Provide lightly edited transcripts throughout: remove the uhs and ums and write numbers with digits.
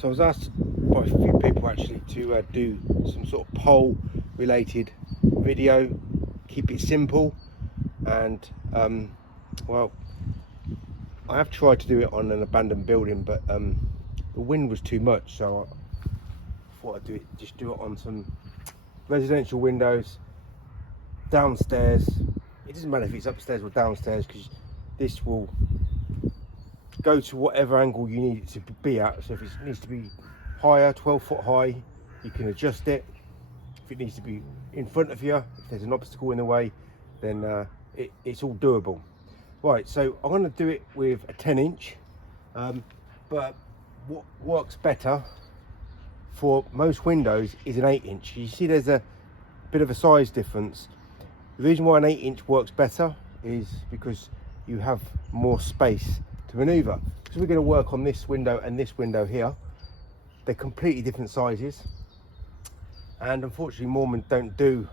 So I was asked by a few people actually to do some sort of pole related video, keep it simple, and well, I have tried to do it on an abandoned building, but the wind was too much, so I thought I'd just do it on some residential windows downstairs. It doesn't matter if it's upstairs or downstairs, because this will go to whatever angle you need it to be at. So if it needs to be higher, 12 foot high, you can adjust it. If it needs to be in front of you, if there's an obstacle in the way, then it's all doable. Right, so I'm going to do it with a 10-inch, but what works better for most windows is an 8-inch. You see there's a bit of a size difference. The reason why an 8-inch works better is because you have more space to maneuver. So we're going to work on this window and this window here. They're completely different sizes, and unfortunately Mormon don't do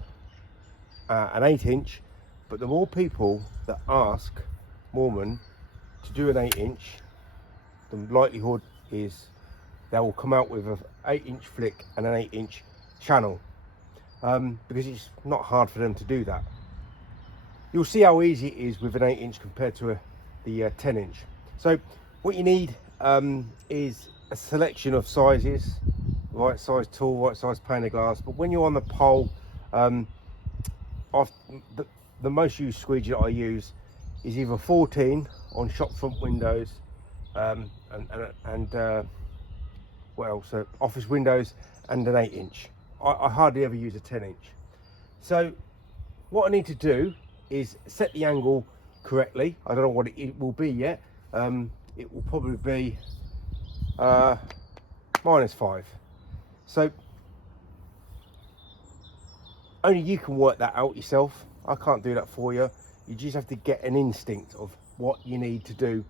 an 8-inch, but the more people that ask Mormon to do an 8-inch, the likelihood is they will come out with an 8-inch flick and an 8-inch channel, because it's not hard for them to do that. You'll see how easy it is with an 8-inch compared to the 10-inch. So what you need is a selection of sizes, right size tool, right size pane of glass. But when you're on the pole, the most used squeegee that I use is either 14 on shop front windows, and well, so office windows, and an 8-inch. I hardly ever use a 10-inch. So what I need to do is set the angle correctly. I don't know what it will be yet. It will probably be -5. So only you can work that out yourself. I can't do that for you. You just have to get an instinct of what you need to do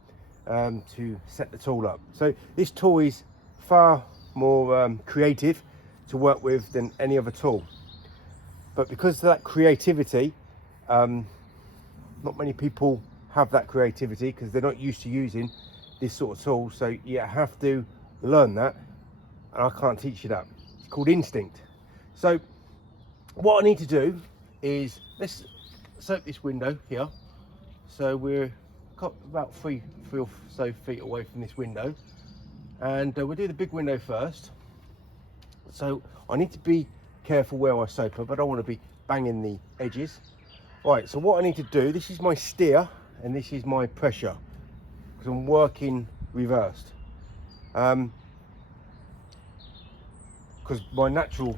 to set the tool up. So this tool is far more creative to work with than any other tool. But because of that creativity, not many people have that creativity because they're not used to using this sort of tool. So you have to learn that, and I can't teach you that. It's called instinct. So what I need to do is, let's soak this window here. So we're about three or so feet away from this window, and we'll do the big window first. So I need to be careful where I soap up. I don't want to be banging the edges. Right, so what I need to do, this is my steer and this is my pressure, because I'm working reversed. Because my natural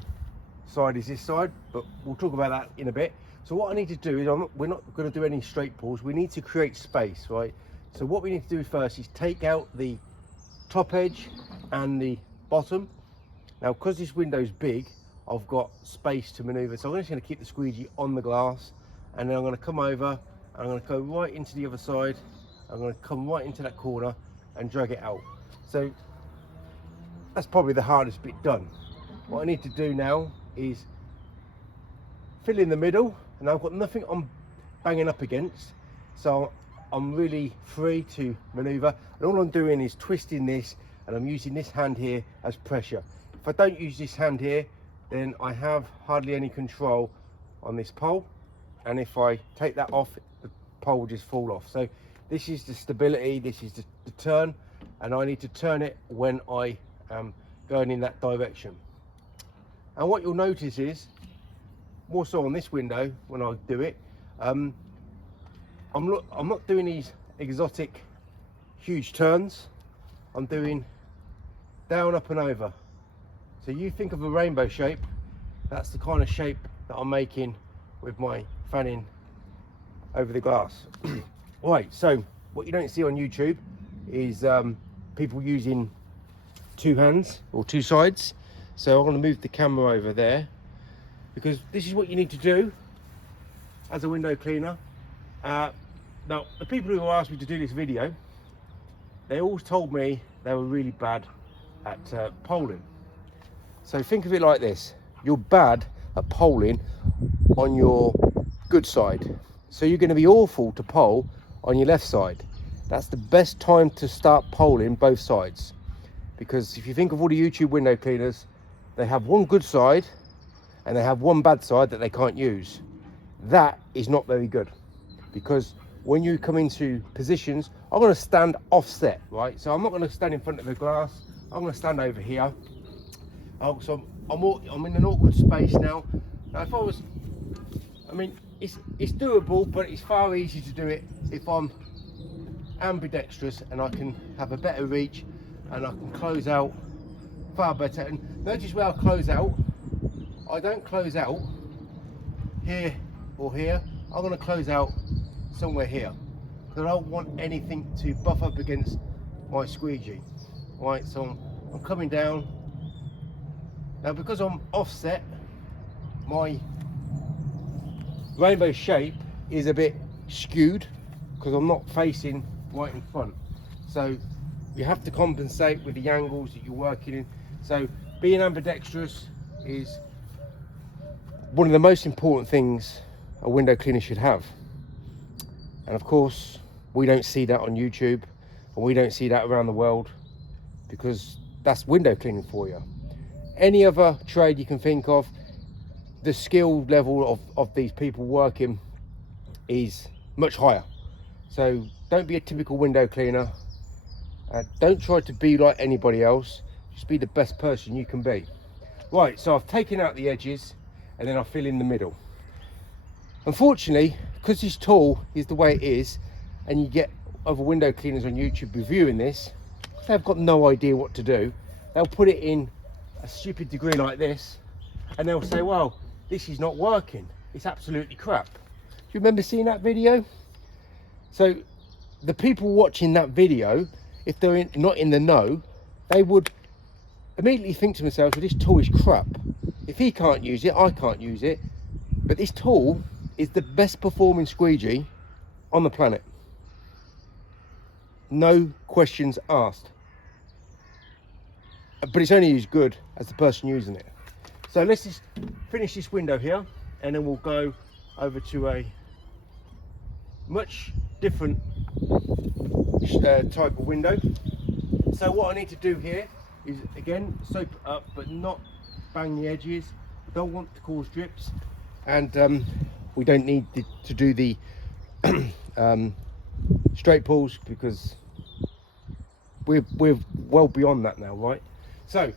side is this side, but we'll talk about that in a bit. So what I need to do is, we're not going to do any straight pulls. We need to create space, right? So what we need to do first is take out the top edge and the bottom. Now, because this window's big, I've got space to maneuver. So I'm just going to keep the squeegee on the glass, and then I'm going to come over and I'm going to go right into the other side. I'm going to come right into that corner and drag it out. So that's probably the hardest bit done. What I need to do now is fill in the middle, and I've got nothing I'm banging up against, so I'm really free to maneuver. And all I'm doing is twisting this, and I'm using this hand here as pressure. If I don't use this hand here, then I have hardly any control on this pole, and if I take that off, the pole will just fall off. So this is the stability, this is the turn, and I need to turn it when I am going in that direction. And what you'll notice is, more so on this window when I do it, I'm not doing these exotic huge turns. I'm doing down, up and over. So you think of a rainbow shape, that's the kind of shape that I'm making with my fanning over the glass. Right, so what you don't see on YouTube is people using two hands or two sides. So I'm going to move the camera over there, because this is what you need to do as a window cleaner. Now, the people who asked me to do this video, they all told me they were really bad at poling. So think of it like this: you're bad at poling on your good side, so you're going to be awful to pole on your left side. That's the best time to start poling both sides. because if you think of all the YouTube window cleaners, they have one good side and they have one bad side that they can't use. That is not very good, because when you come into positions, I'm going to stand offset, right? So I'm not going to stand in front of the glass. I'm going to stand over here. So I'm in an awkward space now. Now, if I was, I mean, it's doable, but it's far easier to do it if I'm ambidextrous and I can have a better reach and I can close out far better. And notice where I close out, I don't close out here or here. I'm going to close out somewhere here, because I don't want anything to buff up against my squeegee. Right, so I'm coming down now. Because I'm offset, my rainbow shape is a bit skewed because I'm not facing right in front, so you have to compensate with the angles that you're working in. So being ambidextrous is one of the most important things a window cleaner should have. And of course, we don't see that on YouTube, and we don't see that around the world, because that's window cleaning for you. Any other trade you can think of, the skill level of these people working is much higher. So don't be a typical window cleaner. Don't try to be like anybody else. Just be the best person you can be. Right, so I've taken out the edges and then I fill in the middle. Unfortunately, because this tool is the way it is, and you get other window cleaners on YouTube reviewing this, they've got no idea what to do. They'll put it in a stupid degree like this, and they'll say, well, this is not working, it's absolutely crap. Do you remember seeing that video? So the people watching that video, if they're not in the know, they would immediately think to themselves, well, this tool is crap. If he can't use it, I can't use it. But this tool is the best performing squeegee on the planet. No questions asked. But it's only as good as the person using it. So let's just finish this window here, and then we'll go over to a much different type of window. So what I need to do here is, again, soap it up, but not bang the edges. Don't want to cause drips, and we don't need to do the straight pulls, because we're well beyond that now, right? So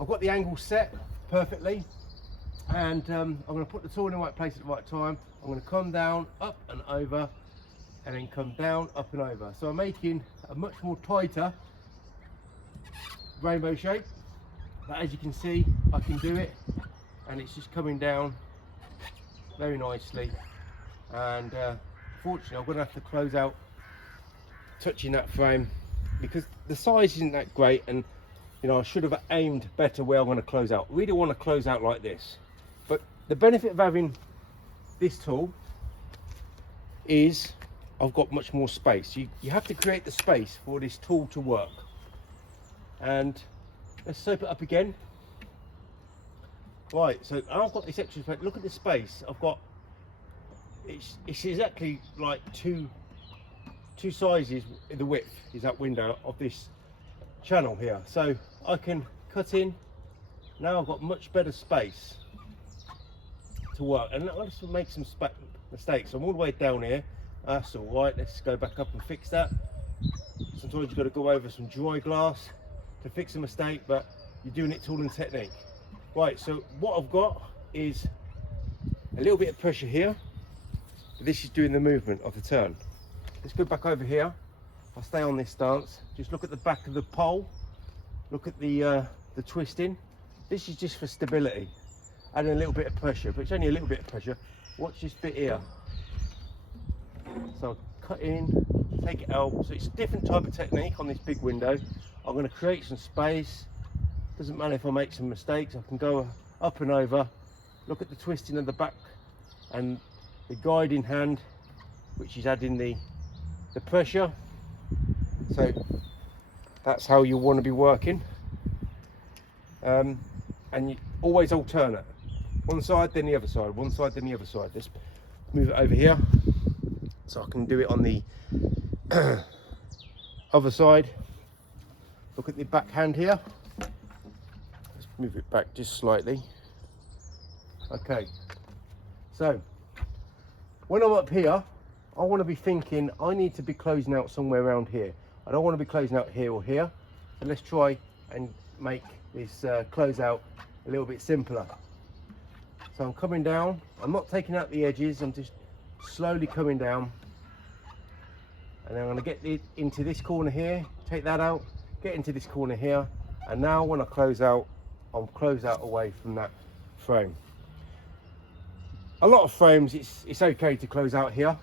I've got the angle set perfectly, and I'm going to put the tool in the right place at the right time. I'm going to come down, up and over, and then come down, up and over. So I'm making a much more tighter rainbow shape, but as you can see, I can do it, and it's just coming down very nicely. And fortunately, I'm going to have to close out touching that frame, because the size isn't that great, and you know, I should have aimed better where I'm going to close out. We don't want to close out like this. But the benefit of having this tool is I've got much more space. You have to create the space for this tool to work. And let's soap it up again. Right, so I've got this extra space. Look at the space I've got. It's exactly like two sizes. The width is that window of this channel here, so I can cut in. Now I've got much better space to work, and let's make some mistakes. I'm all the way down here. That's all right. Let's go back up and fix that. Sometimes you've got to go over some dry glass to fix a mistake, but you're doing it tool and technique. Right, so what I've got is a little bit of pressure here. This is doing the movement of the turn. Let's go back over here. I'll stay on this stance. Just look at the back of the pole. Look at the twisting. This is just for stability. Adding a little bit of pressure, but it's only a little bit of pressure. Watch this bit here. So cut in, take it out. So it's a different type of technique on this big window. I'm going to create some space. Doesn't matter if I make some mistakes. I can go up and over. Look at the twisting of the back and the guiding hand, which is adding the pressure. So that's how you want to be working, and you always alternate, one side then the other side, one side then the other side. Let's move it over here so I can do it on the other side. look at the backhand here. Let's move it back just slightly. Okay, so when I'm up here, I want to be thinking I need to be closing out somewhere around here. I don't want to be closing out here or here. So let's try and make this close out a little bit simpler. So I'm coming down, I'm not taking out the edges, I'm just slowly coming down. And then I'm going to get into this corner here, take that out, get into this corner here. And now when I close out, I'll close out away from that frame. A lot of frames, it's okay to close out here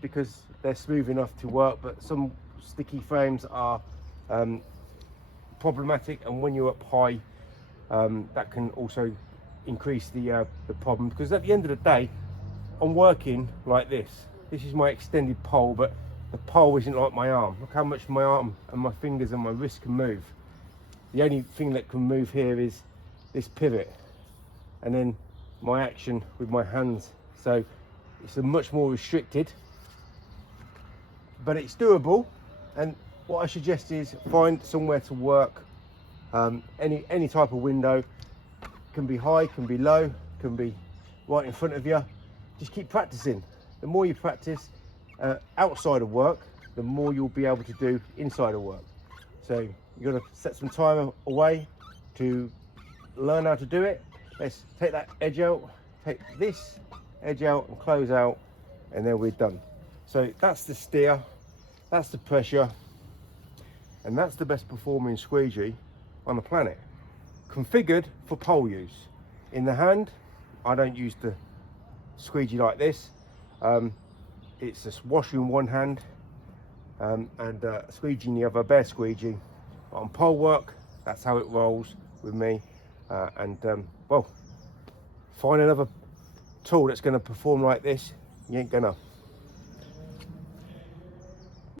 because they're smooth enough to work, but some sticky frames are problematic, and when you're up high, that can also increase the problem, because at the end of the day, I'm working like this. This is my extended pole, but the pole isn't like my arm. Look how much my arm and my fingers and my wrist can move. The only thing that can move here is this pivot, and then my action with my hands. So it's a much more restricted, but it's doable. And what I suggest is find somewhere to work. Any type of window, can be high, can be low, can be right in front of you. Just keep practicing. The more you practice outside of work, the more you'll be able to do inside of work. So you've got to set some time away to learn how to do it. Let's take that edge out, take this edge out and close out, and then we're done. So that's the steer, that's the pressure, and that's the best performing squeegee on the planet. Configured for pole use. In the hand, I don't use the squeegee like this. It's a washer in one hand and a squeegee in the other, bare squeegee. But on pole work, that's how it rolls with me. Well, find another tool that's going to perform like this, you ain't gonna.